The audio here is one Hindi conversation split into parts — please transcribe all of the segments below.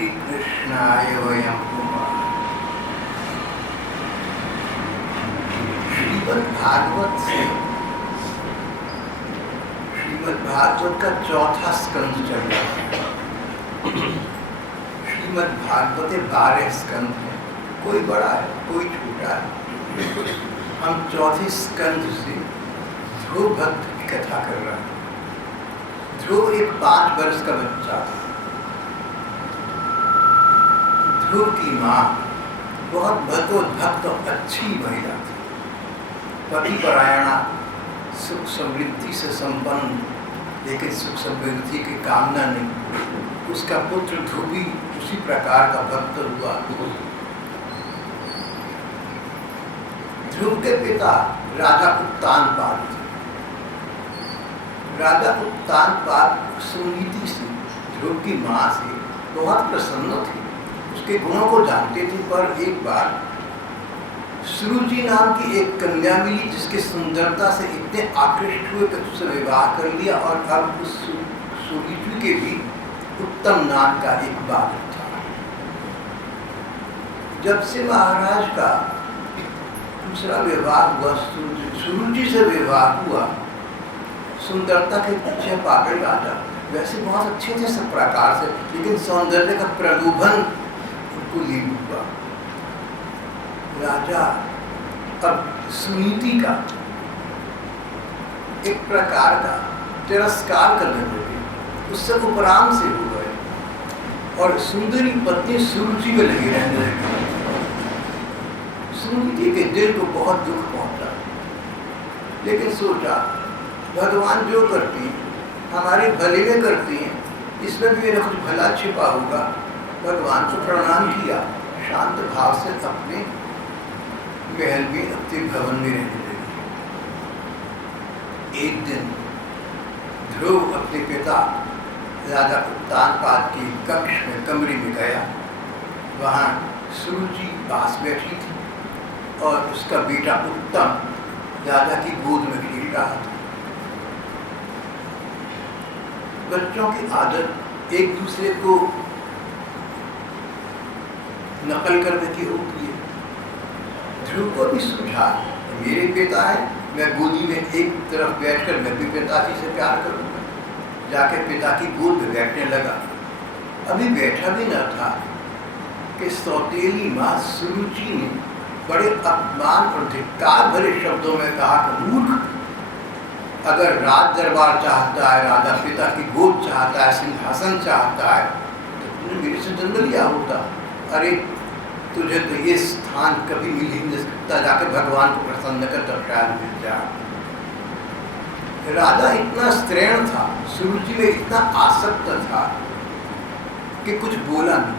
श्री कृष्णाय वयं कुमार। श्रीमद्भागवत से श्रीमद्भागवत का चौथा स्कंद चल रहा है। श्रीमद्भागवत 12 स्कंद है, कोई बड़ा है कोई छोटा है। हम चौथे स्कंद से ध्रुव भक्त की कथा कर रहे हैं। ध्रुव एक 5 वर्ष का बच्चा था। ध्रुव की माँ बहुत भगवत और अच्छी महिला थी, पतिपरायणा, सुख समृद्धि से संपन्न, लेकिन सुख समृद्धि की कामना नहीं। उसका पुत्र ध्रुव भी उसी प्रकार का भक्त हुआ। ध्रुव के पिता राजा उत्तानपाद थे। राजा उत्तानपाद सुनीति से, ध्रुव की माँ से बहुत प्रसन्न थे, उसके गुणों को जानते थे। पर एक बार सुरुचि नाम की एक कन्या मिली, जिसकी सुंदरता से इतने आकृष्ट हुए कि उससे विवाह कर लिया। और अब उस सुरुचि के भी उत्तम नाम का एक बालक था। जब से महाराज का दूसरा विवाह हुआ, सुरुचि से विवाह हुआ, सुंदरता के पीछे पागल राजा। वैसे बहुत अच्छे थे सब प्रकार से, लेकिन सौंदर्य का प्रलोभन उनको ले हुआ। राजा अब सुनीति का एक प्रकार का तिरस्कार करने लगे, उससे उपराम से हो गए और सुंदरी पत्नी सुरुचि में लगी रहने लगी। सुनीति के दिल को बहुत दुख पहुंचा, लेकिन सोचा भगवान जो करती हैं हमारे भले में करती हैं, इसमें भी मेरा कुछ भला छिपा होगा। भगवान को प्रणाम किया, शांत भाव से अपने महल में, अपने भवन में रहने लगी। एक दिन ध्रुव अपने पिता राजा उत्तानपाद के कक्ष में, कमरे में गया। वहाँ सुरुचि पास बैठी थी और उसका बेटा उत्तम राजा की गोद में खेल रहा था। बच्चों की आदत एक दूसरे को नकल करने की होती है। ध्रुव को भी सूझा, मेरे पिता है, मैं गोदी में एक तरफ बैठकर मैं भी पिताजी से प्यार करूंगा। जाके पिता की गोद में बैठने लगा। अभी बैठा भी न था कि सौतेली माँ सुरुचि ने बड़े अपमान और धिक्कार भरे शब्दों में कहा कि मूर्ख, अगर राज दरबार चाहता है, राजा पिता की गोद चाहता है, सिंहासन चाहता है, तो तुमने मेरे से जन्म लिया होता। अरे तुझे तो ये स्थान कभी मिल ही नहीं सकता, जाकर भगवान को प्रसन्न कर तब शायद मिल जा। राजा इतना स्त्रीण था, सुरुचि में इतना आसक्त था कि कुछ बोला नहीं।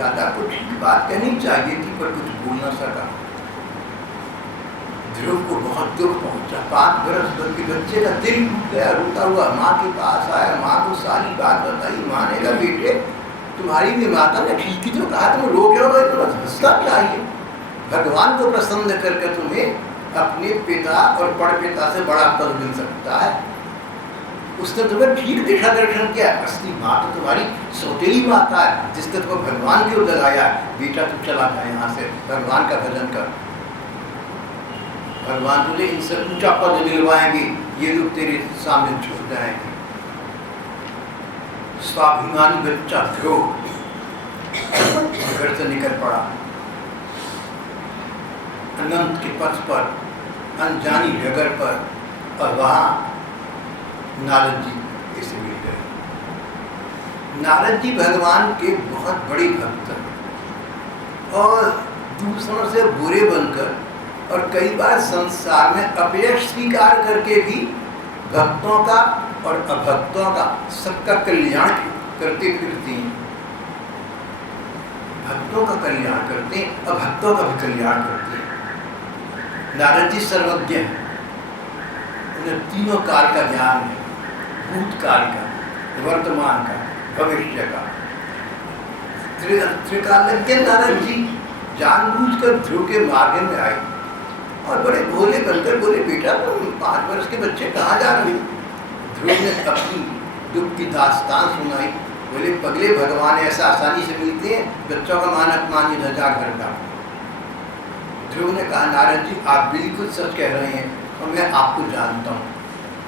राजा को ठीक बात कहनी चाहिए थी, पर कुछ बोल न सका। ध्रुव को बहुत दुख पहुंचा। 5 वर्ष के बच्चे का दिल टूट गया, रोता हुआ माँ के पास आया। माँ को सारी बात बताई। माँ ने कहा, बेटे तुम्हारी भी माता ने ठीक ही तो कहा, तुम रो क्यों रहे, तुम्हें हंसना चाहिए। भगवान को प्रसन्न करके तुम्हें अपने पिता और परपिता से बड़ा पद मिल सकता है। उसने तुम्हें ठीक दिशा दर्शन किया। असली माँ तो तुम्हारी सौतेली माता है, जिसने तुम्हें भगवान की ओर लगाया है। बेटा तू चला जा यहाँ से, भगवान का भजन कर, भगवान तुझे इनसे ऊंचा पद दिलवाएंगे, ये लोग तेरे सामने झुक जाएंगे। स्वाभिमानी बच्चा ध्रुव घर से निकल पड़ा। अनंत के पथ पर, अनजानी जगह पर, और वहाँ नारद जी इसे मिल गए। नारद जी भगवान के बहुत बड़े भक्त हैं और दूसरों से बुरे बनकर और कई बार संसार में अपयश स्वीकार करके भी भक्तों का और अभक्तों का सबका कल्याण करते फिरते हैं। भक्तों का कल्याण करते हैं, अभक्तों का भी कल्याण करते हैं। नारद जी सर्वज्ञ हैं, उन्हें तीनों काल का ज्ञान है, भूतकाल का, वर्तमान का, भविष्य का। त्रिकालज्ञ नारद जी जानबूझकर ध्रुव के मार्ग में आए और बड़े भोले बनकर बोले, बेटा तुम 5 वर्ष के बच्चे कहाँ जा रहे हो? ध्रुव ने अपनी दुख की दास्तान सुनाई। बोले पगले भगवान ऐसा आसानी से मिलते हैं, बच्चों का मान अपमान ही जा घर का। ध्रुव ने कहा नारद जी आप बिल्कुल सच कह रहे हैं और मैं आपको जानता हूँ,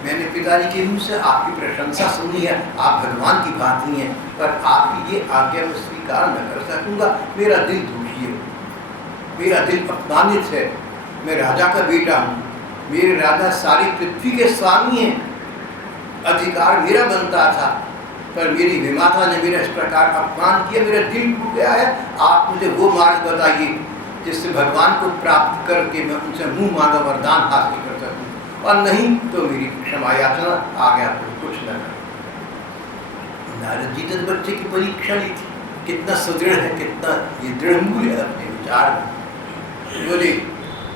मैंने पिताजी के मुँह से आपकी प्रशंसा सुनी है, आप भगवान की भांति हैं, पर आपकी ये आज्ञा में स्वीकार न कर सकूंगा। मेरा दिल दुखी है, मेरा दिल अपमानित है, मैं राजा का बेटा हूँ, मेरे राजा सारी पृथ्वी के स्वामी हैं, अधिकार मेरा बनता था, पर मेरी विमाता ने मेरा इस प्रकार अपमान किया, मेरा दिल टूट गया है। आप मुझे वो मार्ग बताइए जिससे भगवान को प्राप्त करके मैं उनसे मुँह मांगा वरदान हासिल कर सकूँ, और नहीं तो मेरी क्षमा याचना आ गया तो कुछ न कर। नारद जी ने बच्चे की परीक्षा ली थी, कितना सुदृढ़ है, कितना ये दृढ़ मूल है अपने विचार में। बोले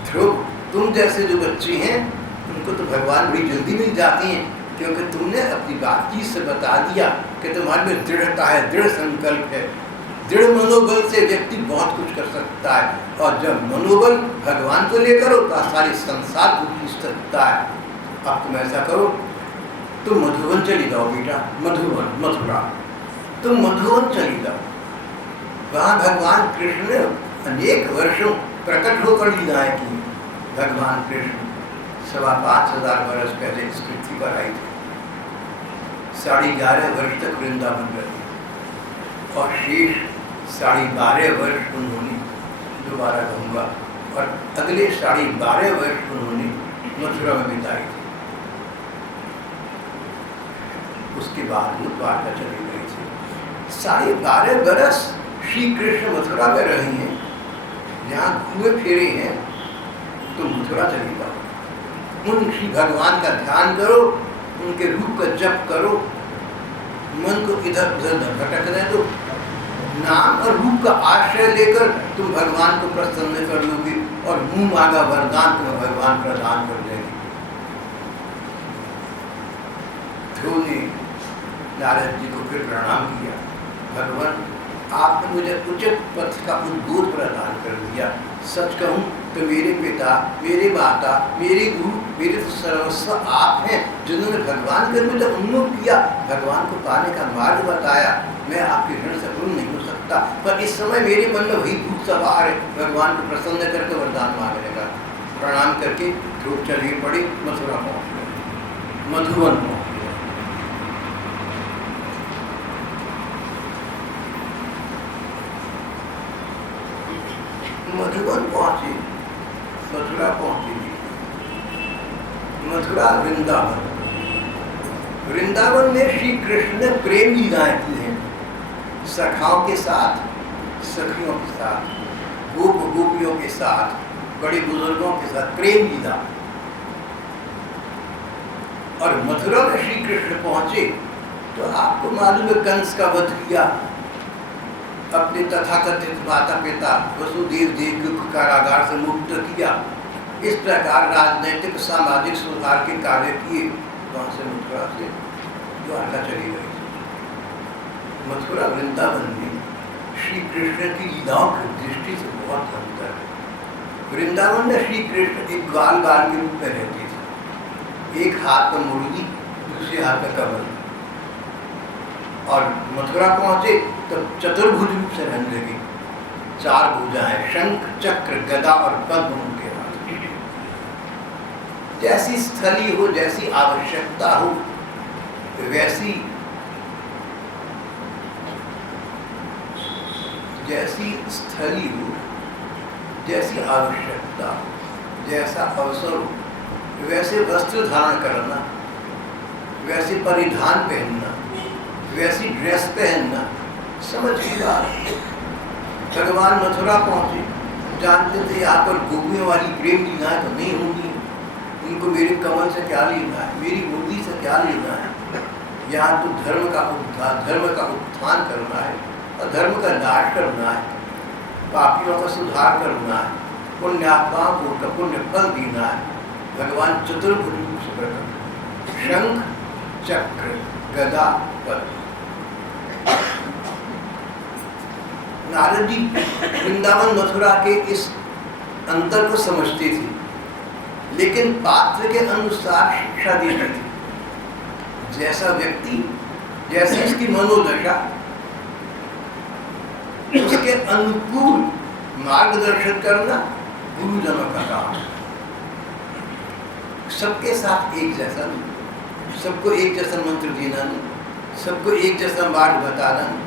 ध्रुव तुम जैसे जो बच्चे हैं उनको तो भगवान बड़ी जल्दी मिल जाती हैं, क्योंकि तुमने अपनी बातचीत से बता दिया कि तुम्हारे में दृढ़ता है, दृढ़ संकल्प है। दृढ़ मनोबल से व्यक्ति बहुत कुछ कर सकता है, और जब मनोबल भगवान को लेकर हो तो सारे संसार को जीत सकता है। अब तुम ऐसा करो, तुम मधुवन चली जाओ बेटा, मधुवन मथुरा, तुम मधुवन चली जाओ। वहाँ भगवान कृष्ण ने अनेक वर्षों प्रकट होकर लीलाएं की। भगवान कृष्ण 5,500 वर्ष पहले इस पृथ्वी पर आए थे, 11.5 वर्ष तक वृंदावन रहे, और शेष 12.5 वर्ष उन्होंने, दोबारा कहूँगा, और अगले 12.5 वर्ष उन्होंने मथुरा में बिताए थे। उसके बाद वो द्वारका चले गए थे। 12.5 वर्ष श्री कृष्ण मथुरा में रहे हैं, जहाँ घूमे फिरे हैं, तो मथुरा चले जाओ, उन श्री भगवान का ध्यान करो, उनके रूप का जप करो, मन को इधर उधर भटकने दो, नाम और रूप का आश्रय लेकर तुम भगवान को प्रसन्न कर लोगे, और मुंह मांगा वरदान तुम्हें भगवान प्रदान कर देंगे। ध्रुव ने नारद जी को फिर प्रणाम किया, भगवान आपने मुझे उचित पथ का उद्बोध प्रदान कर दिया। सच कहूँ तो मेरे पिता, मेरे माता, मेरे गुरु, मेरे तो सर्वस्व आप हैं, जिन्होंने भगवान के मुझे उन्मुख किया, भगवान को पाने का मार्ग बताया। मैं आपके ऋण से ऋण नहीं हो सकता, पर इस समय मेरे मन में वही भूत सवार है, भगवान को प्रसन्न करके वरदान मांगने का। प्रणाम करके ध्रुव चलिए पड़े, मथुरा पहुँच गए, मधुवन पहुँच गए। मधुवन पहुँचे, मथुरा पहुँचे, मथुरा वृंदावन। वृंदावन में श्री कृष्ण ने प्रेम लीलाएं की हैं, सखाओं के साथ, सखियों के साथ, गोप गोपियों के साथ, बड़े बुजुर्गों के साथ प्रेम लीला। और मथुरा में श्री कृष्ण पहुंचे तो आपको मालूम है कंस का वध किया, अपने तथाकथित माता पिता वसुदेव देव को कारागार से मुक्त किया। इस प्रकार राजनीतिक सामाजिक सुधार के कार्य किए। वहाँ से मथुरा से द्वारका चली गई। मथुरा वृंदावन में श्री कृष्ण की लीलाओं की दृष्टि से बहुत अंतर है। वृंदावन में श्री कृष्ण एक ग्वाल बाल के रूप में रहते थे, एक हाथ में मुरली, दूसरे हाथ में कमल। और मथुरा पहुंचे तो चतुर्भुज रूप से रहने लगे, 4 भुजाएं, शंख चक्र गदा और पद्म उनके हाथ। जैसी स्थली हो, जैसी आवश्यकता हो, वैसी स्थली हो, जैसी आवश्यकता, जैसा अवसर हो, वैसे वस्त्र धारण करना, वैसे परिधान पहनना, वैसी ड्रेस पहनना, समझ की बात। भगवान मथुरा पहुंचे, जानते थे यहाँ पर गोपियों वाली प्रेम लीलाएं तो नहीं होंगी, उनको मेरे कमल से क्या लेना है, मेरी मुरली से क्या लेना है। यहाँ तो धर्म का उत्थान करना है और धर्म का नाश करना है, पापियों का सुधार करना है, पुण्यात्माओं को उनका पुण्य फल देना है। भगवान चतुर्भुज रूप से प्रकट, शंख चक्र गदा पद्म। नारद जी वृंदावन मथुरा के इस अंतर को समझते थे, लेकिन पात्र के अनुसार शिक्षा देते थे। जैसा व्यक्ति, जैसी इसकी मनोदशा, सबके अनुकूल मार्गदर्शन करना गुरुजनों का काम है। सबके साथ एक जैसा नहीं, सबको एक जैसा मंत्र देना नहीं, सबको एक जैसा मार्ग बताना नहीं।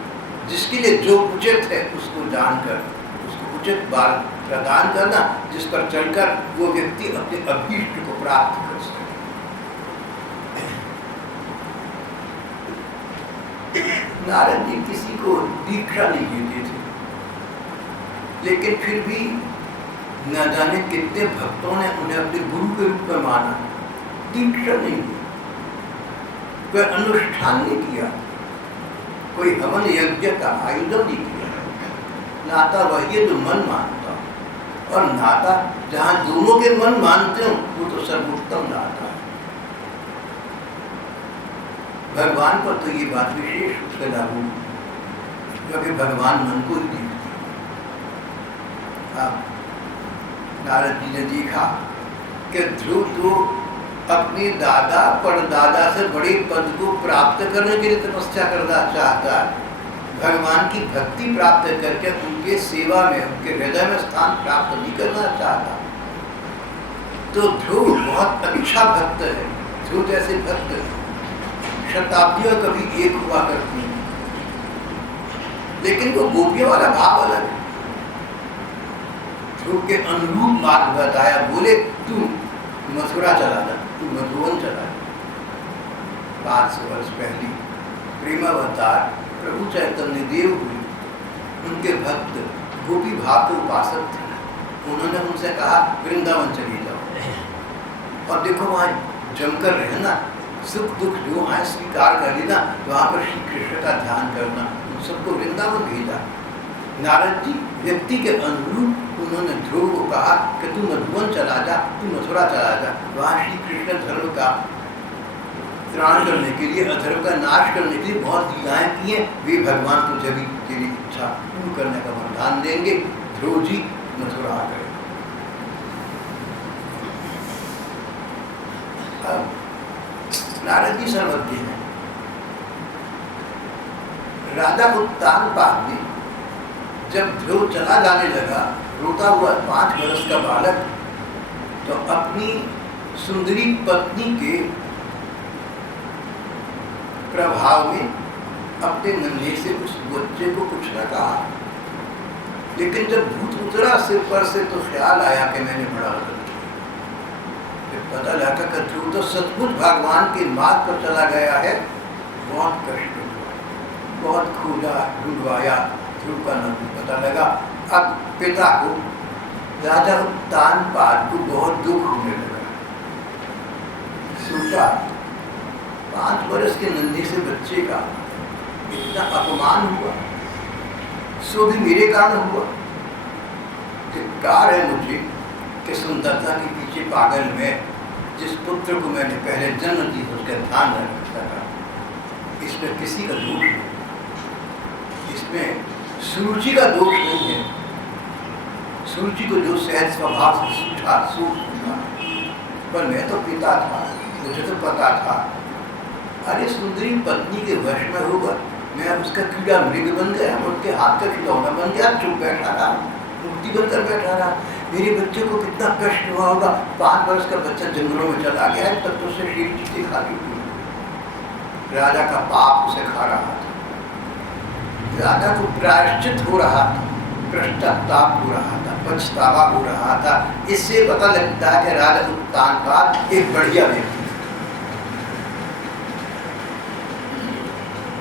जिसके लिए जो उचित है उसको जानकर उसको उचित मार्ग प्रदान करना, जिस पर चलकर वो व्यक्ति अपने अभीष्ट को प्राप्त कर सके। नारद जी किसी को दीक्षा नहीं देते थे, लेकिन फिर भी न जाने कितने भक्तों ने उन्हें अपने गुरु के रूप में माना। दीक्षा नहीं दी, कोई अनुष्ठान नहीं किया, कोई हवन यज्ञ का आयोजन नहीं किया। नाता वही है जो मन मानता, और नाता जहाँ दोनों के मन मानते हो वो तो सर्वोत्तम नाता है। भगवान पर तो ये बात विशेष रूप से लागू, क्योंकि भगवान मन को ही देखते। नारद जी ने देखा कि ध्रुव तो अपने दादा परदादा से बड़े पद को प्राप्त करने के लिए तपस्या करना चाहता है, भगवान की भक्ति प्राप्त करके उनके सेवा में, उनके हृदय में स्थान प्राप्त नहीं करना चाहता। तो ध्रुव बहुत अच्छा भक्त है। ध्रुव जैसे भक्त शताब्दियों कभी एक हुआ करती हैं, लेकिन वो गोपियों वाला भाव अलग है। ध्रुव के अनुरूप बात बताया, बोले तू मथुरा चला जा, तू मधुवन चला जा। 500 वर्ष पहले प्रेमावतार प्रभु चैतन्य देव हुए, उनके भक्त गोपी भाव के उपासक थे। उन्होंने उनसे कहा वृंदावन चले जाओ और देखो वहाँ जमकर रहना, सुख दुख जो आए स्वीकार कर लेना, वहाँ पर श्री कृष्ण का ध्यान करना। उन सबको वृंदावन भेजा। नारद जी व्यक्ति के अनुरूप उन्होंने ध्रुव को कहा कि तू मधुवन चला जा, तू मथुरा चला जा, वहाँ श्री कृष्ण धर्म का त्राण करने के लिए, अधर्म का नाश करने के लिए बहुत लीलाएं की हैं। वे भगवान तुझे भी तेरी इच्छा पूर्ण करने का वरदान देंगे। ध्रुव जी मथुरा आ गए। अब नारद जी सर्वज्ञ हैं। राजा उत्तानपाद ने जब ध्रुव चला जाने लगा, रोता हुआ 5 वर्ष का बालक, तो अपनी सुंदरी पत्नी के प्रभाव में अपने नन्हे से उस बच्चे को कुछ न कहा। लेकिन जब भूत उतरा सिर पर से तो ख्याल आया कि मैंने बड़ा गलत किया। पता लगा कि ध्रुव तो सचमुच भगवान के मार्ग पर चला गया है। बहुत कष्ट हुआ, बहुत खोजा ढूंढवाया, ध्रुव का नाम पता लगा। अब पिता को, राजा उत्तानपाद को बहुत दुख होने लगा। सोचा 5 वर्ष के नन्हे से बच्चे का इतना अपमान हुआ, सो भी मेरे कारण हुआ। धिक्कार है मुझे कि सुंदरता के पीछे पागल में जिस पुत्र को मैंने पहले जन्म दी उसका ध्यान रख सका। इसमें किसी का दोष नहीं, इसमें सुरुचि का दोष नहीं है। सुरुचि को जो सहज स्वभाव से सूझा सूझा, पर मैं तो पिता था, मुझे तो पता था। अरे सुंदरी पत्नी के वश में होगा, मैं उसका कीड़ा मृग बन गया, उसके हाथ का खिलौना बन गया, चुप बैठा रहा, मूर्ति बनकर बैठा रहा। मेरे बच्चे को कितना कष्ट हुआ होगा। 5 वर्ष का बच्चा जंगलों में चला गया है, तब तो उसे शील चीजें खाती हुई। राजा का पाप उसे खा रहा था, राजा को प्रायश्चित हो रहा था, पश्चाताप हो रहा था, पछतावा हो रहा था। इससे पता लगता है कि राजा उत्तानपाद एक बढ़िया व्यक्ति।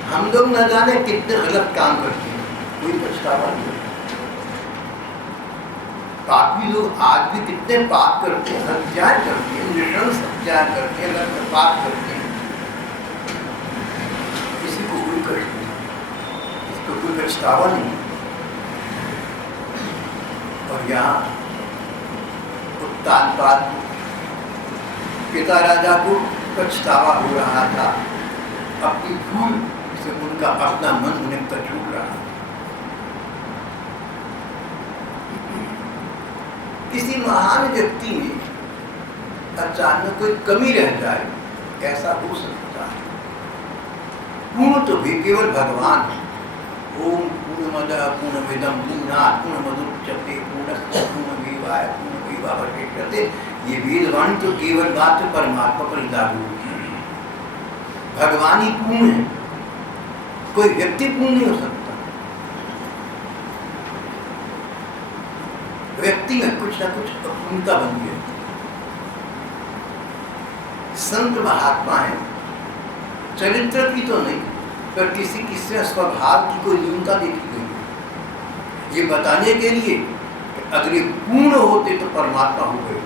हम लोग न जाने कितने गलत काम करते हैं, कोई पछतावा नहीं। पापी लोग आज भी कितने पाप करते हैं, हत्याएं करते हैं, नृशंस हत्या करते हैं, पाप करते हैं। किसी को कोई कष्ट नहीं, इसको कोई पछतावा नहीं। और यहाँ उत्तानपाद पिता राजा को पछतावा हो रहा था, अपनी भूल से उनका अपना मन उन्हें कचूक रहा था। किसी महान व्यक्ति में अचानक कोई कमी रह जाए, ऐसा हो सकता है। पूर्ण तो भी केवल भगवान है, ओम पूर्णमदः पूर्णमिदं पूर्णात् पूर्णमुदच्यते पूर्णस्य पूर्णमेवाय पूर्णमेवावशिष्यते। ये वेदवाणी तो केवल मात्र परमात्मा पर ही लागू होती है। भगवान ही पूर्ण है, कोई व्यक्ति पूर्ण नहीं हो सकता। व्यक्ति में कुछ ना कुछ अपूर्णता बन गई। संत महात्मा है, चरित्र की तो नहीं, पर किसी किसी स्वभाव की कोई न्यूनता देखी गई है। ये बताने के लिए कि अगर ये पूर्ण होते तो परमात्मा हो गए।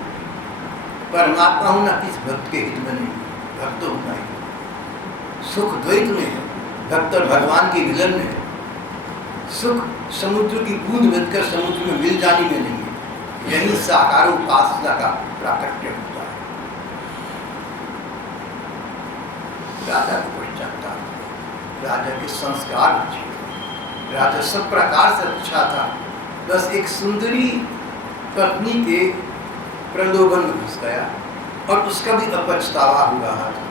परमात्मा होना किस भक्त के हित में नहीं, भक्त होना है। सुख द्वैत में है, भक्त और भगवान के मिलन में है। सुख समुद्र की बूंद बंधकर समुद्र में मिल जाने में नहीं है। यही साकार उपासना का प्राकट्य होता है। राजा को पश्चाताप, राजा के संस्कार अच्छे, राजा सब प्रकार से अच्छा था, बस एक सुंदरी पत्नी के प्रलोभन में घुस गया और उसका भी अपछतावा हो रहा था।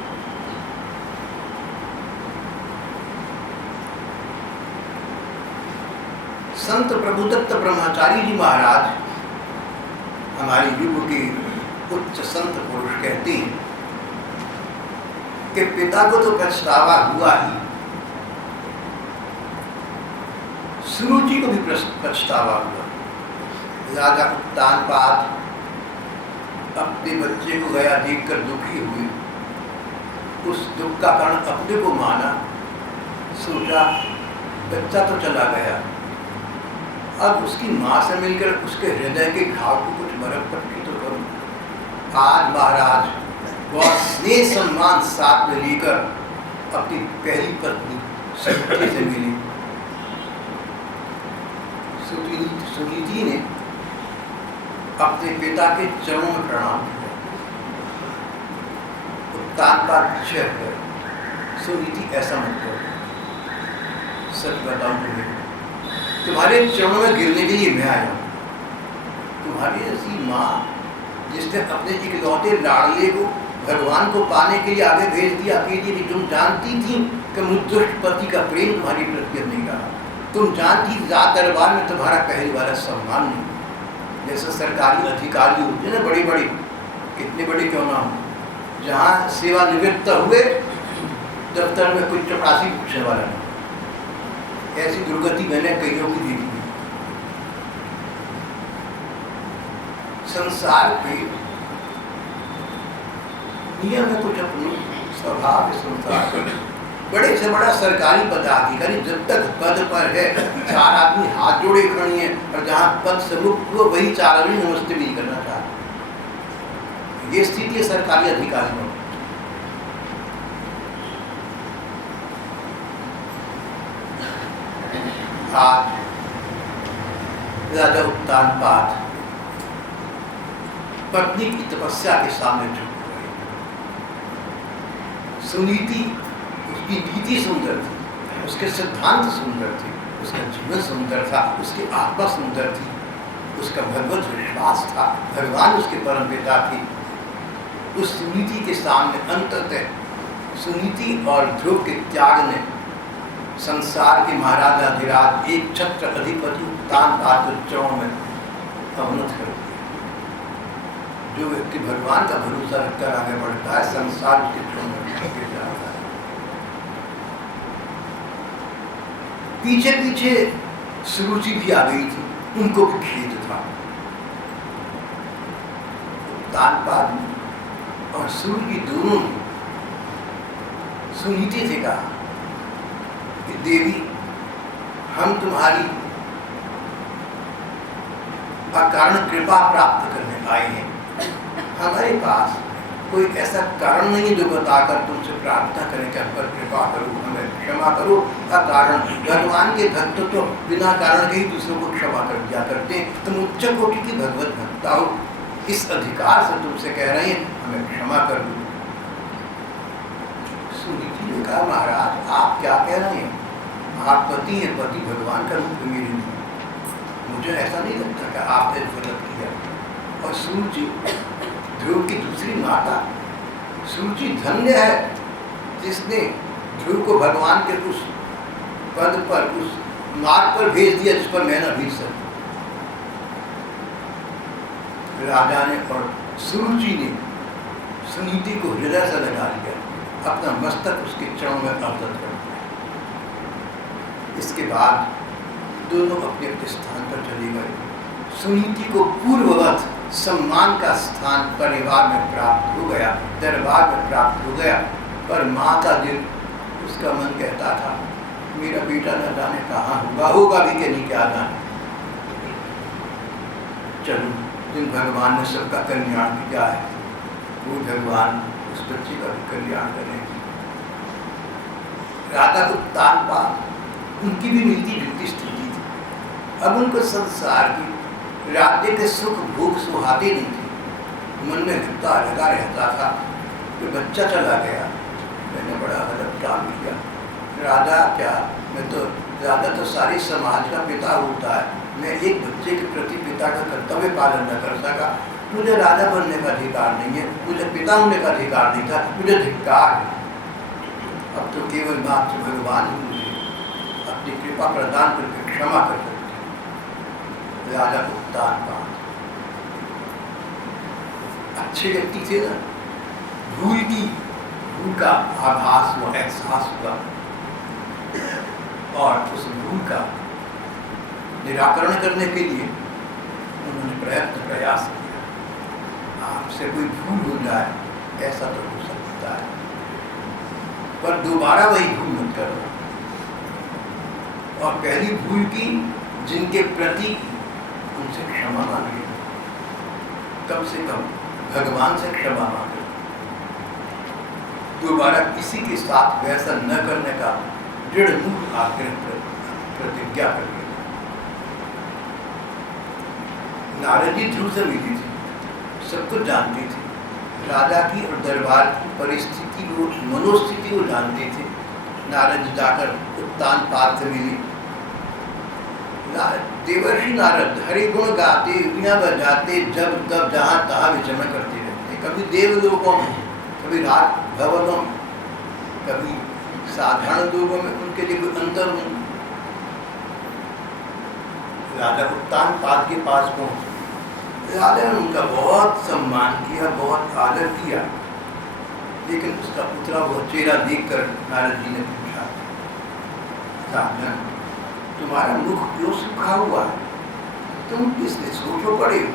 संत प्रभुदत्त ब्रह्मचारी जी महाराज हमारे युग के उच्च संत पुरुष कहते हैं कि पिता को तो पछतावा हुआ ही, सुरुचि को भी पछतावा हुआ। राजा उत्तानपाद अपने बच्चे को गया देखकर दुखी हुए, उस दुख का कारण अपने को माना, सोचा बच्चा तो चला गया, अब उसकी माँ से मिलकर उसके हृदय के घाव को कुछ मरहम पट्टी तो करूं। आज महाराज बहुत स्नेह सम्मान साथ में लेकर अपनी पहली पत्नी सुनीति से मिली। सुनीति ने अपने पिता के चरणों में प्रणाम किया। उत्तानपाद सुनीति ऐसा मत करो, सच बताऊं तुम्हारे चरणों में गिरने के लिए मैं आया हूं। तुम्हारी ऐसी माँ जिसने अपने इकलौते लाडले को भगवान को पाने के लिए आगे भेज दिया अकेले, कि तुम जानती थी कि मुझ दुष्ट पति का प्रेम तुम्हारी प्रति नहीं रहा। तुम जानती रात दरबार में तुम्हारा कहने वाला सम्मान नहीं। जैसे सरकारी अधिकारी होते हैं ना, बड़ी बड़ी, कितने बड़े क्यों ना हो, जहाँ सेवानिवृत्त हुए दफ्तर में कुछ चपरासी पूछने वाला नहीं। ऐसी दुर्गति मैंने कईयों की देखी। संसार के नियम है, कुछ अपने स्वभाव के संसार। बड़े से बड़ा सरकारी पदाधिकारी जब तक पद पर है, चार आदमी हाथ जोड़े खड़ी हैं, और जहाँ पद से मुक्त हुआ वही चार आदमी नमस्ते भी नहीं करना चाहते। ये स्थिति है सरकारी अधिकारियों। आज राजा उत्तानपाद पत्नी की तपस्या के सामने झुक गए। सुनीति, उसकी नीति सुंदर थी, उसके सिद्धांत सुंदर थे, उसका जीवन सुंदर था, उसकी आत्मा सुंदर थी, उसका भगवत विश्वास था, भगवान उसके परम पिता थे। उस सुनीति के सामने अंततः सुनीति और ध्रुव के त्याग ने संसार के महाराजाधिराज एक छत्र अधिपति उत्तानपाद के चरणों में अवनत कर दिया। जो व्यक्ति भगवान का भरोसा रखकर आगे बढ़ता है, संसार उसके चरणों में गिर जाता है। पीछे पीछे सुरुचि भी आ गई थी, उनको भी खेद था। उत्तानपाद और सुरुचि दोनों सुनीति से कहा कि देवी, हम तुम्हारी अकारण कृपा प्राप्त करने आए हैं। हमारे पास कोई ऐसा कारण नहीं जो बताकर तुमसे प्रार्थना करें कि हम पर कृपा करो, हमें क्षमा करो। अकारण भगवान के भक्त तो बिना कारण के ही दूसरों को क्षमा कर दिया करते हैं। तुम उच्च कोटि की भगवत भक्ता हो, इस अधिकार से तुमसे कह रहे हैं हमें क्षमा कर दो। सुनीति ने कहा, महाराज आप क्या कह रहे हैं? आप पति हैं, पति भगवान का रूप मेरे लिए, मुझे ऐसा नहीं लगता कि आपने गलत किया। और सुरुचि ध्रुव की दूसरी माता, सुरुचि धन्य है जिसने ध्रुव को भगवान के उस पद पर, उस मार्ग पर भेज दिया जिस पर मैं न भेज सकता। राजा ने और सुरुचि ने सुनीति को हृदय से लगा लिया, अपना मस्तक उसके चरणों में अर्पित कर दिया। इसके बाद दोनों अपने अपने स्थान पर चले गए। सुनीति को पूर्ववत सम्मान का स्थान परिवार में प्राप्त हो गया, दरबार में प्राप्त हो गया। पर माँ का दिल, उसका मन कहता था मेरा बेटा न जाने कहाँ होगा भी कि नहीं क्या जाने। चलो, जिन भगवान ने सबका कल्याण किया है वो भगवान उस बच्चे का भी कल्याण करेंगे। राजा को तानपाल उनकी भी मिलती जुलती स्थिति थी। अब उनको संसार की राज्य के सुख भोग सुहाते नहीं थे। मन में लगा रहता था कि बच्चा चला गया, मैंने बड़ा गलत काम किया। राजा क्या, मैं तो राजा तो सारी समाज का पिता होता है, मैं एक बच्चे के प्रति पिता का कर्तव्य पालन न कर सका। मुझे राजा बनने का अधिकार नहीं है, मुझे पिता होने का अधिकार नहीं था, मुझे धिक्कार है। अब तो केवल मात्र भगवान ही मुझे अपनी कृपा प्रदान करके क्षमा कर सकते। राजा को तानपाल अच्छे व्यक्ति थे ना, भूल का आभास हुआ, एहसास हुआ और उस भूल का निराकरण करने के लिए उन्होंने प्रयास किया। आपसे कोई भूल हो जाए ऐसा तो हो सकता है, पर दोबारा वही भूल मत करना। और पहली भूल की जिनके प्रति उनसे क्षमा मांगे, कम से कम भगवान से क्षमा मांगे। दोबारा किसी के साथ वैसा न करने का दृढ़ मूल आग्रह प्रतिज्ञा करिए। नारद जी ध्रुव से मिली थी, सब कुछ जानती थी, राजा की और दरबार की परिस्थिति को, मनोस्थिति को जानते थे। नारद जी जाकर तानपाल से मिली। देवर्षि नारद हरि गुण गाते, वीणा बजाते, जब तब जहाँ तहाँ विचरण करते रहते, कभी देवलोकों में, कभी राज भवनों में, कभी साधारण लोगों में, उनके लिए कोई अंतर नहीं। राजा को तानपाल के पास पहुंचे। राजा ने उनका बहुत सम्मान किया, बहुत आदर किया, लेकिन उसका उतरा हुआ चेहरा देखकर नारद जी ने पूछा, राजन तुम्हारा मुख क्यों सूखा हुआ है, तुम किसने सोचो पड़े हो,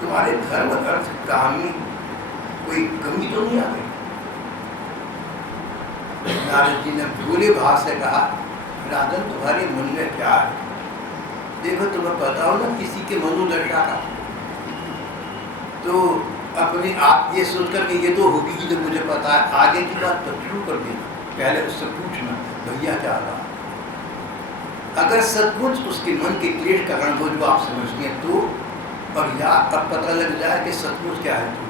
तुम्हारे धर्म अर्थ काम में कोई कमी तो नहीं आ गई। नारद जी ने भोले भाव से कहा, राजन तुम्हारे मन में क्या है, देखो तुम्हें पता हो ना किसी के मनोदशा का, तो अपने आप ये सोचकर कि ये तो होगी ही, तो मुझे पता है, आगे की बात तो शुरू कर देना, पहले उससे पूछना भैया क्या रहा। अगर सचमुच उसके मन के क्लेश का कारण वो जो आप समझती हैं तो, और या अब पता लग जाए कि सचमुच क्या है, तो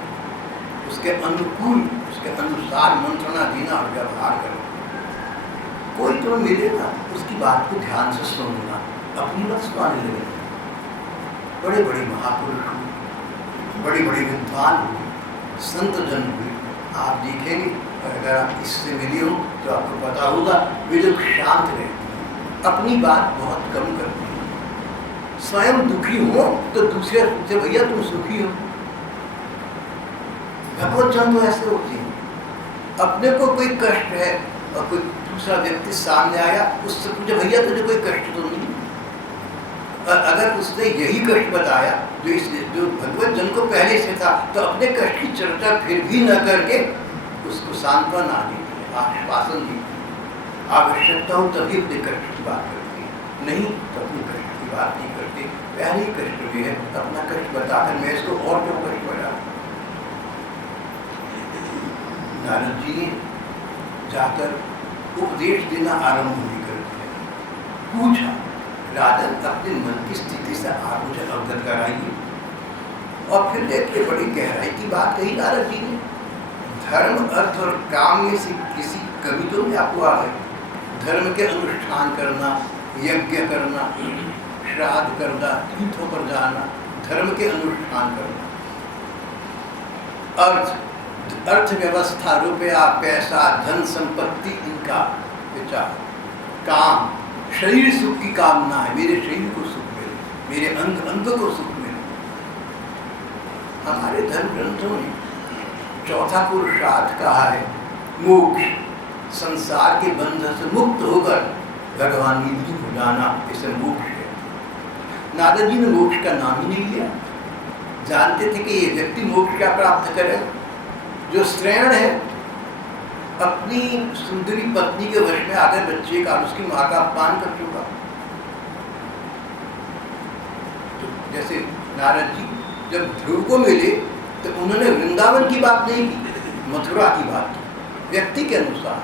उसके अनुकूल, उसके अनुसार मंत्रणा देना और व्यवहार करना। कोई तो मिलेगा, उसकी बात को ध्यान से सुनना, अपनी मत सुनाने लगे। बड़े बड़े महापुरुष हुए, बड़े बड़े विद्वान हुए, संत जन हुए, आप देखेंगे। अगर आप इससे मिले हो तो आपको पता होगा वे लोग शांत रहते हैं, अपनी बात बहुत कम करते हैं। स्वयं दुखी हो तो दूसरे पूछते भैया तुम सुखी हो। भगवत जन तो ऐसे होते हैं, अपने को कोई कष्ट है और कोई दूसरा व्यक्ति सामने आया, उससे पूछे भैया तुझे कोई कष्ट तो नहीं। अगर उसने यही कष्ट बताया जो भगवत जन को पहले से था, तो अपने कष्ट की चर्चा फिर भी न करके उसको सांत्वना देती है, आश्वासन देती है। आवश्यकता हो तभी अपने कष्ट की बात करती है, नहीं तो अपने कष्ट की बात नहीं करते। पहले ही कष्ट भी है, अपना कष्ट बताकर मैं इसको और क्यों कष्ट बढ़ा। नारद जी ने जाकर उपदेश देना आरंभ नहीं कर दिया। पूछा, राजन अपने मन की स्थिति से आप मुझे अवगत कराइए। और फिर देखिए बड़ी गहराई की बात कही नारद जी ने। धर्म अर्थ और काम में से किसी कमी तो नहीं आपको आ गई। धर्म के अनुष्ठान करना, यज्ञ करना, श्राद्ध करना, तीर्थों पर जाना, धर्म के अनुष्ठान करना। अर्थ अर्थव्यवस्था, रुपया, पैसा, धन संपत्ति, इनका विचार, काम, शरीर सुख की कामना है, मेरे शरीर को सुख मिले, मेरे अंग अंग को सुख मिले। हमारे धर्म ग्रंथों ने चौथा पुरुषार्थ कहा है मोक्ष, संसार के बंधन से मुक्त होकर भगवान की हो जाना, इसे मोक्ष है। नारद जी ने मोक्ष का नाम ही नहीं लिया। जानते थे कि ये व्यक्ति मोक्ष क्या प्राप्त करे, जो श्रेण है अपनी सुंदरी पत्नी के वश में आकर बच्चे का, उसकी माँ का अपमान कर चुका। तो जैसे नारद जी जब ध्रुव को मिले तो उन्होंने वृंदावन की बात नहीं की, मथुरा की बात की। व्यक्ति के अनुसार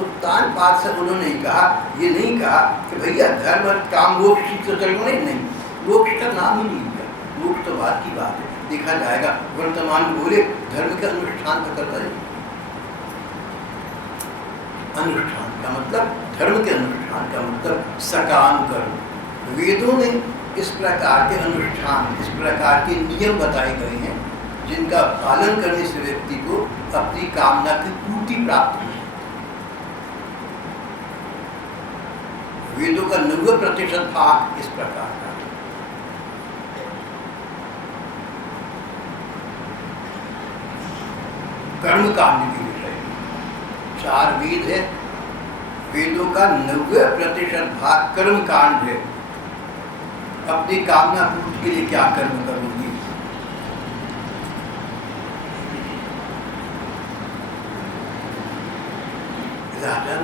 उत्तान पाठ से उन्होंने कहा, ये नहीं कहा कि भैया धर्म काम मोक्ष तो चलो, नहीं, मोक्ष का नाम ही नहीं लिया। मोक्ष तो बात की बात है, देखा जाएगा। वर्तमान में बोले धर्म का अनुष्ठान तो करता है। अनुष्ठान का मतलब, धर्म के अनुष्ठान का मतलब सकाम कर्म। वेदों ने इस प्रकार के अनुष्ठान, इस प्रकार के नियम बताए गए हैं जिनका पालन करने से व्यक्ति को अपनी कामना की पूर्ति प्राप्त हो। वेदों का 90% भाग इस प्रकार का। कर्म कांड के विषय 4 वेद है, वेदों का 90% भाग कर्म कांड है। अपनी कामना पूर्ति के लिए क्या कर्म करोगी। राजन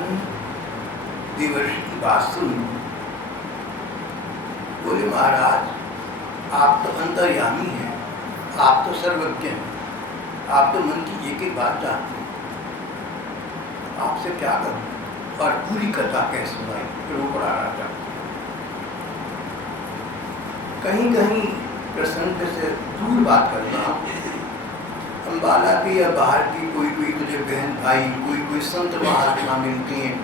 देवर्षि की बात सुन, बोले महाराज आप तो अंतर्यामी हैं, आप तो सर्वज्ञ हैं, आप तो मन की एक एक बात जानते हैं, आपसे क्या करूं। और पूरी कथा कह सुनाई, रो पड़ा राजा। कहीं कहीं प्रसंग से दूर बात करना, अम्बाला की या बाहर की कोई तुझे बहन भाई, कोई संत महात्मा मिलती हैं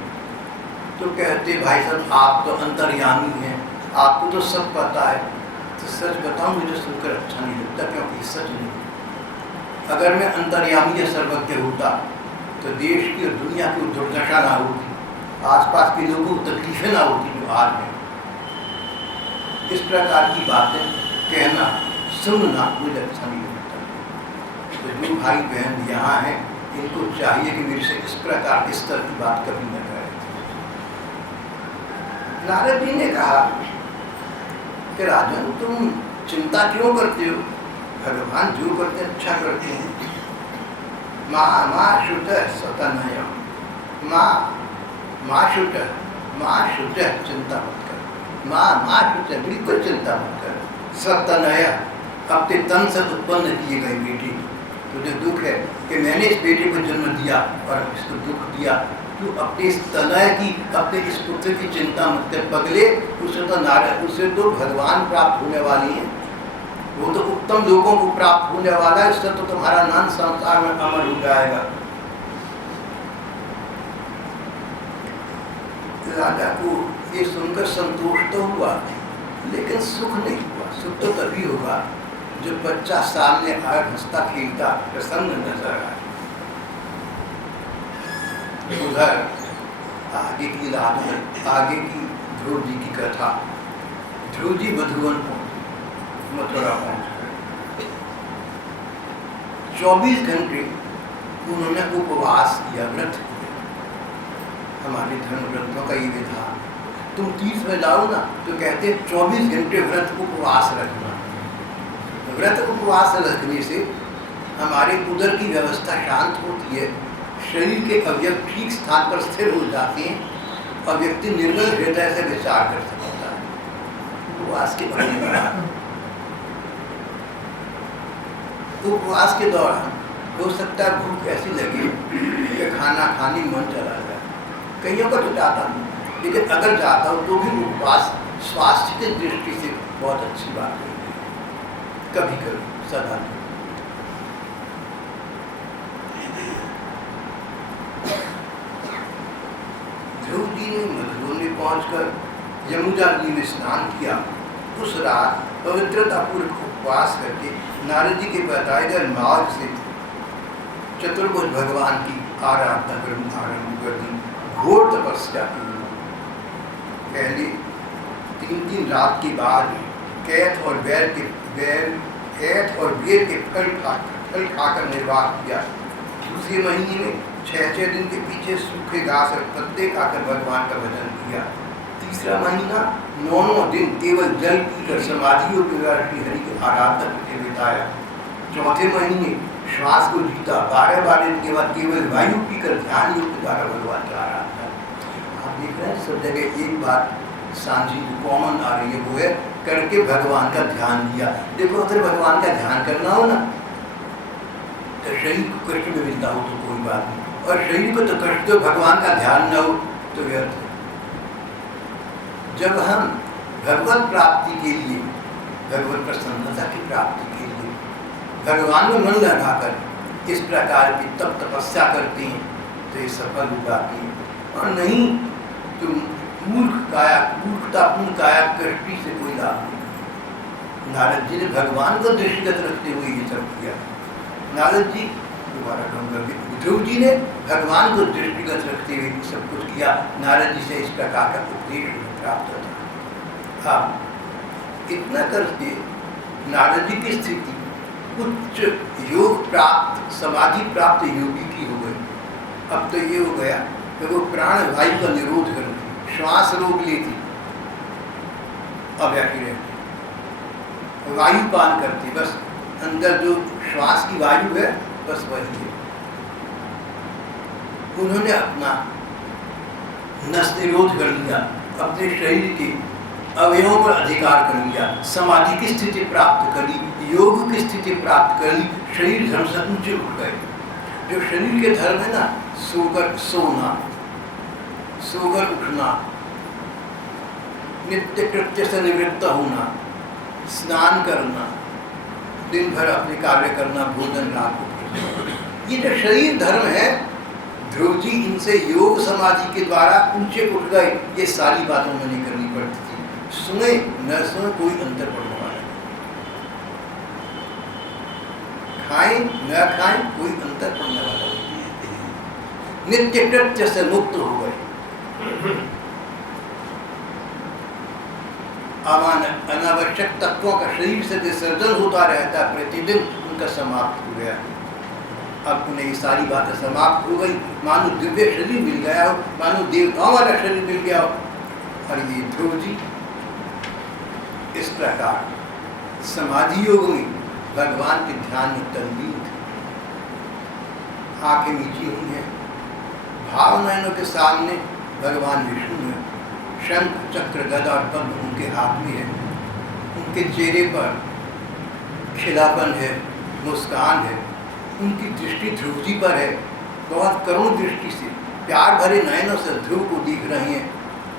तो कहते भाई साहब आप तो अंतर्यामी हैं, आपको तो सब पता है। तो सच बताऊं, मुझे सुनकर अच्छा नहीं लगता, क्योंकि सच नहीं। अगर मैं अंतर्यामी या सर्वज्ञ होता तो देश की और दुनिया की दुर्दशा ना होती, आसपास के लोगों को तकलीफें ना होती जो आज है। इस प्रकार की बातें कहना, सुनना मुझे अच्छा नहीं लगता। तो जो भाई बहन यहाँ हैं, इनको चाहिए कि मेरे से इस प्रकार इस तरह की बात कभी न करें। नारद जी ने कहा कि राजन तुम चिंता क्यों करते हो, भगवान जो करते हैं अच्छा करते हैं। माँ शुद्ध सतनय, माँ शुद्ध चिंता मत कर, माँ शुद्ध बिल्कुल चिंता मत कर। सतनय अपने तन से उत्पन्न किए गए बेटी, तुझे दुख है कि मैंने इस बेटे को जन्म दिया और इसको दुख दिया, तू अपने इस तनय की, अपने इस पुत्र की चिंता मत कर। पगले उसे तो भगवान प्राप्त होने वाली है, वो तो उत्तम लोगों को प्राप्त होने वाला है, इससे तो तुम्हारा नाम संसार में अमर हो जाएगा। राजा को ये सुनकर संतोष तो हुआ, लेकिन सुख नहीं हुआ। सुख तो तभी होगा जब बच्चा सामने आए, हंसता खेलता प्रसन्न नजर आए। उधर आगे की आगे की ध्रुव जी की कथा। ध्रुव जी मधुवन पहुंचे, मथुरा पहुंच गए। 24 घंटे उन्होंने उपवास किया, व्रत किया। हमारे धर्म ग्रंथों का ये विधान, तुम तीर्थ में जाओ ना तो कहते 24 घंटे व्रत उपवास रखना। व्रत उपवास रखने से हमारे उदर की व्यवस्था शांत होती है, शरीर के अवयव ठीक स्थान पर स्थिर हो जाते हैं और व्यक्ति निर्मल हृदय से विचार कर सकता है। उपवास के उपवास के दौरान हो सकता है भूख ऐसी लगे कि खाना खाने मन चला जाए। कईयों का तो जाता नहीं, लेकिन अगर जाता हो तो भी उपवास स्वास्थ्य की दृष्टि से बहुत अच्छी बात है। कभी कभी, सदा नहीं। ध्रुव जी ने मधुवन में पहुंचकर यमुना जी में स्नान किया। उस रात पवित्रता पूर्वक उपवास करके नारद जी के बताए गए मार्ग से चतुर्भुज भगवान की आराधना आरंभ कर दी, घोर तपस्या की। पहले 3 रात के बाद कैथ और बैर के फल खाकर निर्वाह किया। दूसरे महीने में 6 दिन के पीछे सूखे घास और पत्ते खाकर भगवान का भजन किया। तीसरा महीना 9 दिन केवल जल पीकर समाधियों के द्वारा श्री हरि की आराधना करके बिताया। चौथे महीने श्वास को जीता, 12 दिन के बाद केवल वायु पीकर ध्यान योग के द्वारा भगवान की आराधना। आप देख रहे हैं सब जगह एक बात सांझी कॉमन आ रही है, वो है करके भगवान का ध्यान दिया। देखो अगर भगवान का ध्यान करना हो ना तो शरीर को कष्ट में मिलता हो तो कोई बात नहीं, और शरीर को तो कष्ट दो, भगवान का ध्यान न हो तो व्यर्थ है। जब हम भगवत प्राप्ति के लिए, भगवत प्रसन्नता की प्राप्ति के लिए भगवान में मन लगाकर इस प्रकार की तप तपस्या करते हैं तो ये सफल हो जाती है, और नहीं तो मूर्खतापूर्ण काया कृष्टि से कोई लाभ नहीं। नारद जी ने भगवान को दृष्टिगत रखते हुए ये सब किया। नारद जी दोबारा कहूँगा, ध्रुव जी ने भगवान को दृष्टिगत रखते हुए सब कुछ किया। नारद जी से इस प्रकार का उपदेश प्राप्त होता। अब इतना करके नारद जी की स्थिति उच्च योग प्राप्त, समाधि प्राप्त योगी की हो गई। अब तो ये हो गया कि वो प्राण वायु का निरोध कर, श्वास रोक लेती, अव्याकी रहती, वायु पान करती, बस अंदर जो श्वास की वायु है बस वही है। उन्होंने अपना नस निरोध कर लिया, अपने शरीर के अवयवों पर अधिकार कर लिया, समाधि की स्थिति प्राप्त कर ली, योग की स्थिति प्राप्त कर ली, शरीर धर्म से ऊंचे उठ गए। जो शरीर के धर्म है ना, सोकर सोना, सोकर उठना, नित्य कृत्य से निवृत्त होना, स्नान करना, दिन भर अपने कार्य करना, भोजन रात को, ये जो शरीर धर्म है, ध्रुव जी इनसे योग समाधि के द्वारा ऊंचे उठ गए। ये सारी बातें उन्हें करनी पड़ती थी, सुने न सुने कोई अंतर पड़ने वाला नहीं, खाएं न खाएं कोई अंतर पड़ने वाला नहीं, नित्य कृत्य से मुक्त हो गए। अनावश्यक तत्वों का शरीर से विसर्जन होता रहता है प्रतिदिन, उनका समाप्त हो गया। अब उन्हें ये सारी बातें समाप्त हो गई, मानो दिव्य शरीर मिल गया हो, मानो देवताओं वाला शरीर मिल गया हो। और ये ध्रुव जी इस प्रकार समाधि योग में भगवान के ध्यान में तल्लीन थे। आंखें नीची हुई हैं, भाव नयनों के सामने भगवान विष्णु है, शंख चक्र गदा और पद्म उनके हाथ में है, उनके चेहरे पर खिलापन है, मुस्कान है, उनकी दृष्टि ध्रुव जी पर है, बहुत करुण दृष्टि से प्यार भरे नयनों से ध्रुव को देख रहे हैं।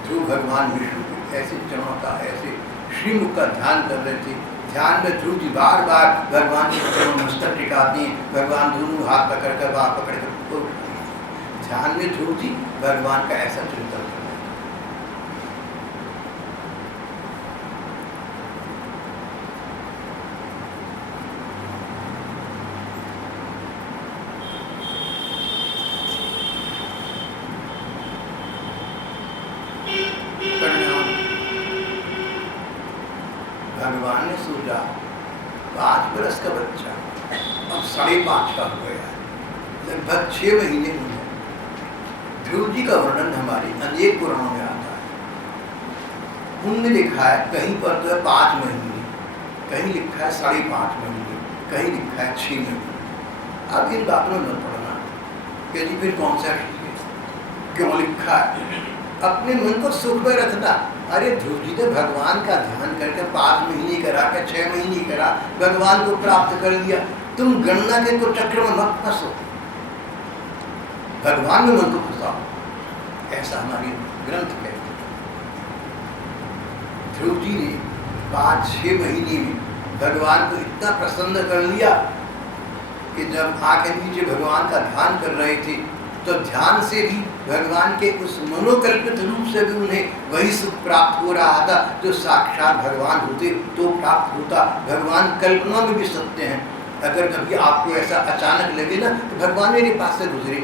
ध्रुव भगवान विष्णु को ऐसे चरणों का, ऐसे श्रीमुख का ध्यान कर रहे थे। ध्यान में ध्रुव जी बार बार भगवान के चरणों में मस्तक टिकाते हैं, भगवान दोनों हाथ पकड़कर बाह पकड़कर ध्यान में ध्रुव जी भगवान का ऐसा चिंतन कर रहे हैं। भगवान ने सोचा 5 बरस का बच्चा अब 5.5 का हो गया, लगभग 6 महीने हुए। ध्रुव जी का वर्णन हमारे अनेक पुराणों में आता है। उनमें लिखा है कहीं पर तो है 5 महीने, कहीं लिखा है 5.5 महीने, कहीं लिखा है 6 महीने। अब इन बातों में मत पढ़ना कि जी फिर कौन सा ठीक है, क्यों लिखा है, अपने मन को सुख में रखना। अरे ध्रुव जी ने भगवान का ध्यान करके 5 महीने करा के 6 महीने करा, भगवान को प्राप्त कर लिया। तुम गणना के को चक्र में मत फंसो, भगवान में मन को फंसाओ, ऐसा हमारी ग्रंथ कहते हैं। ध्रुव जी ने 5-6 महीने में भगवान को इतना प्रसन्न कर लिया कि जब आके नीचे भगवान का ध्यान कर रहे थे तो ध्यान से भी भगवान के उस मनोकल्पित रूप से भी उन्हें वही सुख प्राप्त हो रहा था जो साक्षात भगवान होते तो प्राप्त होता। भगवान कल्पना में भी सत्य हैं, अगर कभी आपको ऐसा अचानक लगे ना तो भगवान मेरे पास से गुजरे,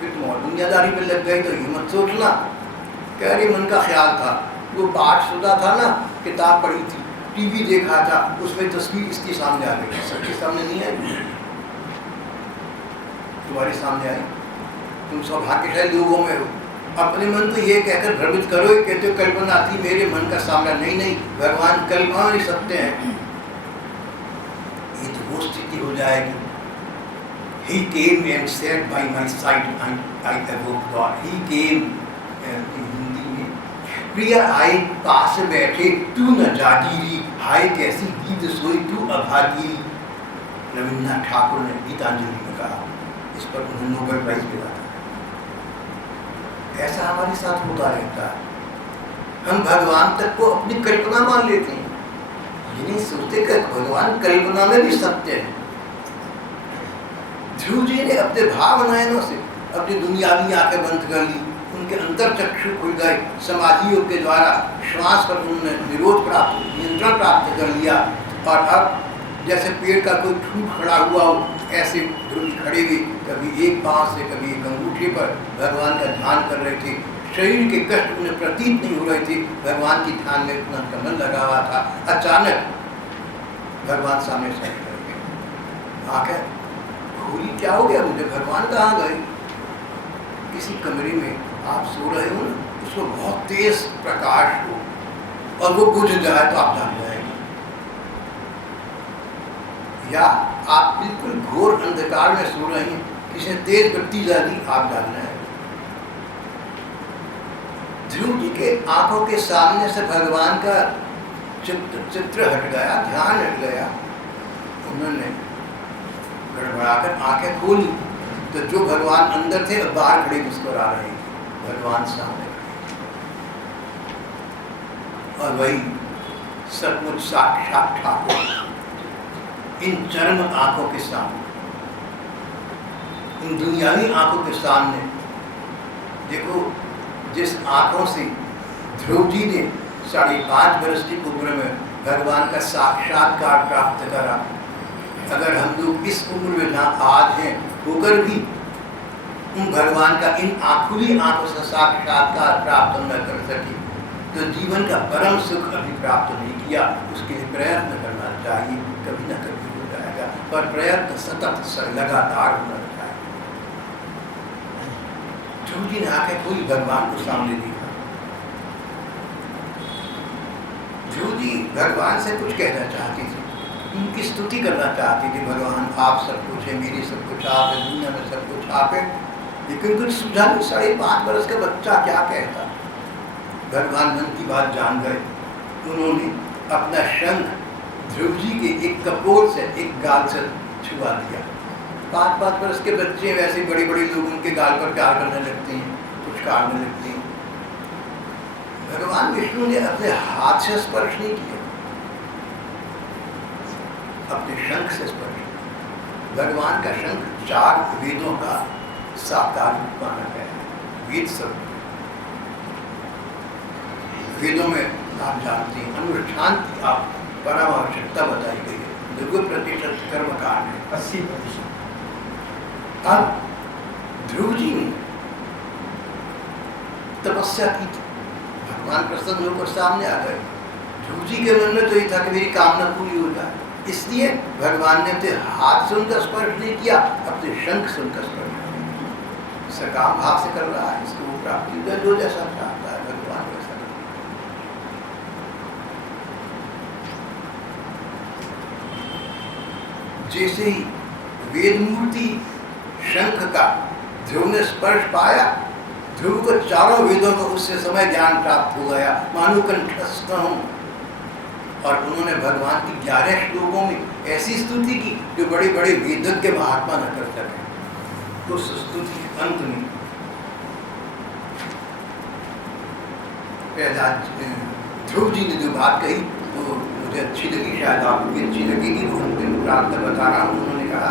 फिर तुम और दुनियादारी में लग गए तो ये मत सोचना। कह रही मन का ख्याल था, वो पाठ सुना था ना, किताब पढ़ी थी, टीवी देखा था, उसमें तस्वीर इसके सामने आ गई, सबके सामने नहीं आई, तुम्हारे सामने आई। तुम सौभाग्यशाली लोगों में हो। अपने मन को ये कहकर भ्रमित करो, कहते हो कल्पना थी, मेरे मन का सामना। नहीं नहीं, भगवान कल्पना नहीं सकते हैं। ये तो वो स्थिति हो जाएगी। He came and sat by my side and I awoke God. He came, Hindi में, प्रिया आए पास बैठे, तू न जागीरी, हाय कैसी नींद सोई तू अभागीरी। रविन्द्रनाथ ठाकुर ने गीतांजलि में कहा, इस पर उन्हें नोबेल प्राइज मिला था। ऐसा हमारे साथ होता रहता है। हम भगवान तक को अपनी कल्पना मान लेते हैं, ये नहीं सोचते कि भगवान कल्पना में भी सत्य है। ध्रुव जी ने अपने भाव नयनों से अपनी दुनियावी आंखें बंद कर ली, उनके अंतर चक्षु खुल गए। समाधि योग के द्वारा श्वास पर उन्होंने नियंत्रण प्राप्त कर लिया। और अब जैसे पेड़ का कोई ठूक खड़ा हुआ हो, ऐसे ध्रुव खड़े हुए, कभी एक पांव से कभी एक अंगूठे पर भगवान का ध्यान कर रहे थे। शरीर के कष्ट उन्हें प्रतीत नहीं हो रहे थे, भगवान की ध्यान में इतना कमल लगा हुआ था। अचानक भगवान सामने से आकर खोली, क्या हो गया मुझे, भगवान कहाँ गए? किसी कमरे में आप सो रहे हो ना, उसमें बहुत तेज प्रकाश हो और वो बुझ जाए तो आप जान जाएंगे, या आप बिल्कुल घोर अंधकार में सो रहे हैं, किसी ने तेज बत्ती जली, आप जान जाएंगे। ध्रुव जी के आंखों के सामने से भगवान का चित्र हट गया, ध्यान हट गया। उन्होंने गड़बड़ाकर आंखें खोली तो जो भगवान अंदर थे और बाहर खड़े मुस्कुरा रहे थे, भगवान सामने और वही सचमुच साक्षात ठाकुर इन चरम आंखों के सामने, इन दुनियावी आंखों के सामने। देखो, जिस आंखों से ध्रुव जी ने 5.5 वर्ष की उम्र में भगवान का साक्षात्कार प्राप्त करा, अगर हम लोग इस उम्र में जहाँ आज हैं होकर भी उन भगवान का इन खुली आंखों से साक्षात्कार प्राप्त न कर सके तो जीवन का परम सुख अभी प्राप्त नहीं किया। उसके लिए प्रयत्न करना चाहिए, कभी न कभी हो जाएगा, पर प्रयत्न सतत लगातार होना चाहिए। ध्रुव जी ने आंखें खोली, भगवान को सामने देखा। ध्रुव जी भगवान से कुछ कहना चाहती थी, उनकी स्तुति करना चाहती थी, भगवान आप सब कुछ है, मेरी सब कुछ आप है, दुनिया में सब कुछ आप है। लेकिन कुछ सुझा नहीं, 5.5 वर्ष का बच्चा क्या कहता। भगवान मन की बात जान गए। उन्होंने अपना शंख ध्रुव जी के एक कपोल से, एक गाल से छुआ दिया। 5-5 वर्ष के बच्चे वैसे बड़े बड़े लोग उनके गाल पर प्यार करने लगते हैं, कुछ काटने लगते हैं। भगवान विष्णु ने अपने हाथ से स्पर्श नहीं किया, अपने शंख से स्पर्श। भगवान का शंख 4 वेदों का साकार रूप माना गया है। वेद सब वेदों में आप जानते हैं, अनुष्ठान की आप परम आवश्यकता बताई गई है। 90% कर्म कांड है, 80%। अब ध्रुव जी ने तपस्या की थी, भगवान प्रसन्न होकर सामने आ गए। ध्रुव जी के मन में तो ये था कि मेरी कामना पूरी हो जाए, इसलिए भगवान ने अपने हाथ से उनका स्पर्श नहीं किया, अपने शंख से उनका स्पर्श किया। सकाम भाव से कर रहा है, इसको वो प्राप्ति जो जैसा चाहता है भगवान वैसा। जैसे ही वेद मूर्ति शंख का ध्रुव ने स्पर्श पाया, ध्रुव को 4 वेदों का उससे समय ज्ञान प्राप्त हो गया, मानो कंठस्थ हूँ। और उन्होंने भगवान की 11 श्लोकों में ऐसी स्तुति की जो बड़े बड़े वेदज्ञ महात्मा न कर सके। तो उस स्तुति के अंत में ध्रुव जी ने जो बात कही तो मुझे अच्छी लगी, शायद आपको भी अच्छी लगेगी। वो अंतिम प्रार्थना बता रहा हूँ। उन्होंने कहा,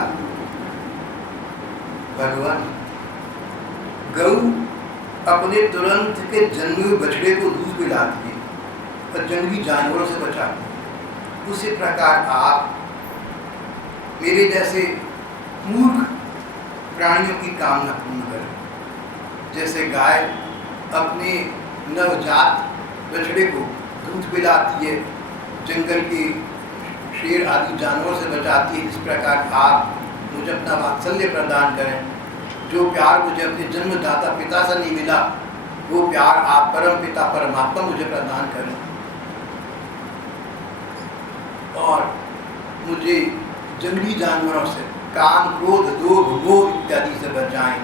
भगवान गऊ अपने तुरंत के जन्मे बछड़े को दूध पिलाती है और जंगली जानवरों से बचाती है, उसी प्रकार आप मेरे जैसे मूर्ख प्राणियों की कामना पूर्ण करें। जैसे गाय अपने नवजात बछड़े को दूध पिलाती है, जंगल के शेर आदि जानवरों से बचाती है, इस प्रकार आप मुझे अपना वात्सल्य प्रदान करें। जो प्यार मुझे अपने जन्मदाता पिता से नहीं मिला, वो प्यार आप परम पिता परमात्मा मुझे प्रदान करें और मुझे जंगली जानवरों से काम, क्रोध, लोभ, मोह इत्यादि से बचाएं।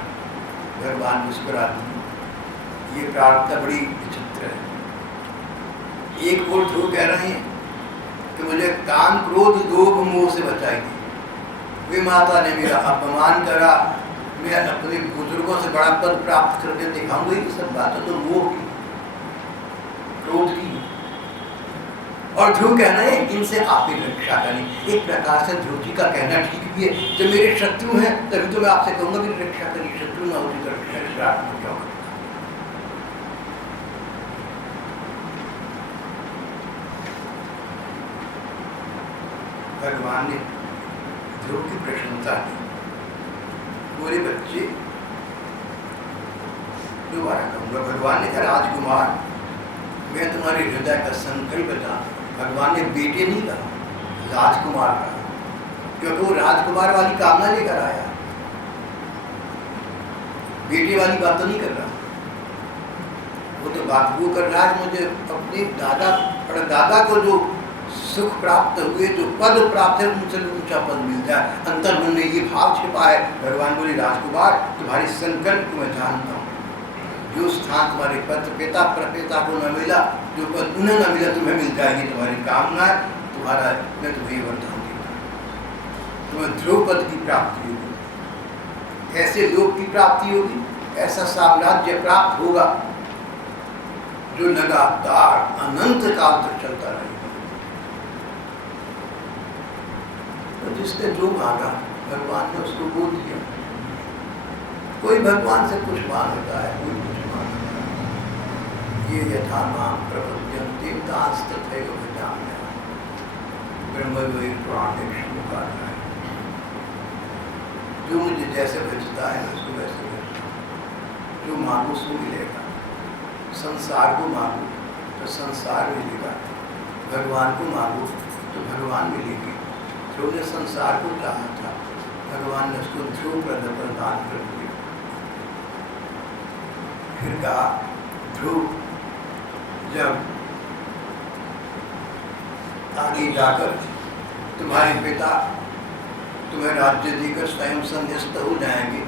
भगवान मुस्कुराते हैं। ये प्रार्थना बड़ी विचित्र है। एक और ध्रुव कह रहे हैं कि मुझे काम, क्रोध, लोभ, मोह से बचाएगी। वे माता ने मेरा अपमान करा, मैं अपने बुजुर्गों से बड़ा पद प्राप्त करके दिखाऊंगा। ये सब बातें तो मोह की, क्रोध की। और ध्रुव कह रहे हैं इनसे आप ही रक्षा करें। एक प्रकार से ध्रुव जी का कहना ठीक भी है, जब मेरे शत्रु हैं तभी तो मैं आपसे कहूंगा कि रक्षा करिए, शत्रु ना होगी तो रक्षा प्रार्थना क्या होगा। भगवान ने ध्रुव की प्रशंसा की। पूरे बच्चे, दोबारा कहूंगा, भगवान ने कहा राजकुमार मैं तुम्हारे हृदय का संकल्प जानता। भगवान ने बेटे नहीं कहा, राजकुमार कहा, क्योंकि वो राजकुमार वाली कामना लेकर आया, बेटे वाली बात तो नहीं कर रहा। वो तो बात वो कर रहा है मुझे अपने दादा परदादा को जो सुख प्राप्त हुए, जो पद प्राप्त है, उनसे ऊंचा पद मिल जाए। अंतर मन में ये भाव छिपा है। भगवान बोले राजकुमार तुम्हारी संकल्प को मैं जानता हूँ। जो स्थान तुम्हारे पिता प्रपिता को न मिला, जो पद उन्हें न मिला, तुम्हें मिल जाएगी। तुम्हारी कामना है, तुम्हारा मैं तुम्हें वरदान देता हूँ, तुम्हें ध्रुव पद की प्राप्ति होगी, ऐसे लोक की प्राप्ति होगी, ऐसा साम्राज्य प्राप्त होगा जो लगातार अनंत काल तक चलता रहेगा। तो जिसने जो मांगा भगवान ने उसको बोल दिया। कोई भगवान से कुछ मांगता है, कोई कुछ मांगता है। ये यथा माम प्रपद्यन्ते तथैव भजाम्यहम्। ब्रह्मवेद पुराण में श्लोक आता है। जो मुझे जैसे भजता है मैं उसको वैसे भजता हूँ। जो मांगो सो मिलेगा। संसार को मांगो तो संसार मिलेगा, भगवान को मांगो तो भगवान मिलेंगे। ध्रुव ने संसार को चाहा था, भगवान ने उसको ध्रुव प्रदान कर दिया। फिर कहा ध्रुव जब आगे जाकर तुम्हारे पिता तुम्हें राज्य देकर स्वयं संन्यास्त हो जाएंगे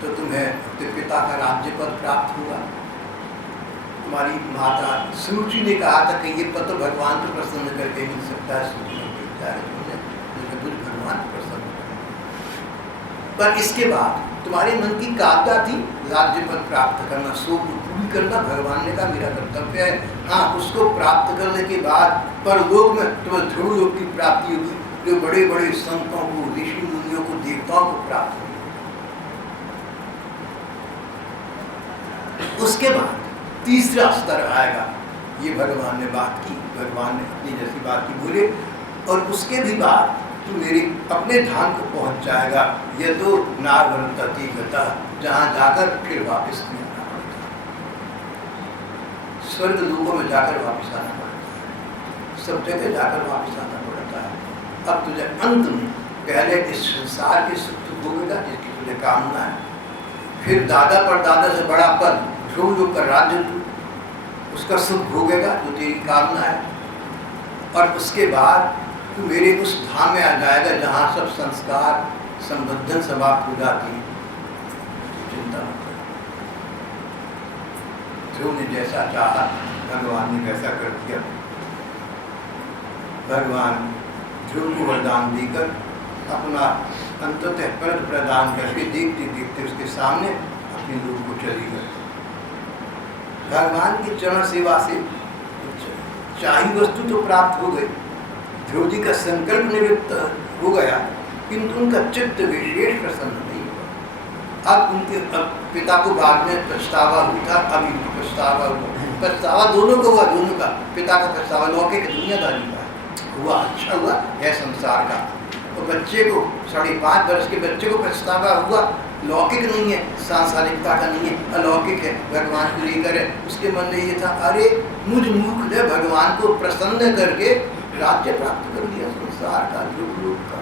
तो तुम्हें अपने पिता का राज्य पद प्राप्त होगा। तुम्हारी माता सुरुचि ने कहा था कि ये पद तो भगवान को प्रसन्न करके मिल सकता है। तुझे भगवान प्रसन्न करें। पर इसके बाद तुम्हारे मन की कामना थी राज्य पद प्राप्त करना, शोक पूरी करना। भगवान ने कहा मेरा कर्तव्य है। हाँ, उसको प्राप्त करने के बाद परलोक में तुम्हें ध्रुव लोक की प्राप्ति होगी, जो बड़े बड़े संतों को, ऋषि मुनियों को, देवताओं को प्राप्त होगी। उसके बाद तीसरा स्तर आएगा। ये भगवान ने बात की, भगवान ने अपनी जैसी बात की बोले। और उसके भी बाद तू मेरे अपने धाम को पहुंच जाएगा। ये तो नावर्तति गता, जहाँ जाकर फिर वापस नहीं आना पड़ता, स्वर्ग लोकों में जाकर वापस आना पड़ता है, सब जगह जाकर वापस आना पड़ता है। अब तुझे अंत में पहले इस संसार के सुख भोगेगा जिसकी तुझे कामना है, फिर दादा परदादा से बड़ा पद ध्रुव लोक का राज्य उसका सुख भोगेगा जो तेरी कामना है। और उसके बाद तू मेरे उस धाम में आ जाएगा जहाँ सब संस्कार संबंधन समाप्त हो जाती है। चिंता मत कर। ध्रुव ने जैसा चाहा भगवान ने वैसा कर दिया। भगवान ध्रुव को वरदान देकर अपना अंततः पद प्रदान करके देखते देखते उसके सामने अपने लोग को चली गए। भगवान की चरण सेवा से चाहिए वस्तु तो प्राप्त हो गई, ध्रुव जी का संकल्प निवृत्त हो गया, किंतु उनका चित्त विशेष प्रसन्न नहीं हुआ। अब उनके पिता को बाद में पछतावा हुआ, अभी पछतावा हुआ, पछतावा दोनों को हुआ, दोनों का, पिता का पछतावा लौकिक दुनियादारी का हुआ, अच्छा हुआ है संसार का, और बच्चे को 5.5 वर्ष के बच्चे को पछतावा हुआ, लौकिक नहीं है, सांसारिकता का नहीं है, अलौकिक है, भगवान को लेकर है। उसके मन में ये था, अरे मुझ मूर्ख ने भगवान को प्रसन्न करके राज्य प्राप्त कर लिया, संसार का, ध्रुव लोक का।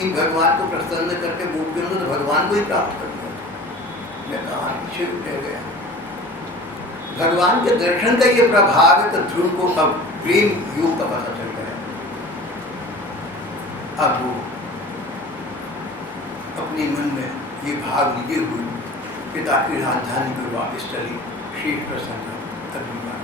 इन भगवान को प्रसन्न करके गोपियों ने तो भगवान को ही प्राप्त कर लिया। मैं कहा पीछे रह गया। भगवान के दर्शन का ये प्रभाव है, तो ध्रुव को अब प्रेम योग का पता चल गया। अब वो अपने मन में ये भाव लिए हुए पिता की राजधानी पर वापस चली। शेष प्रसंग अगली बार।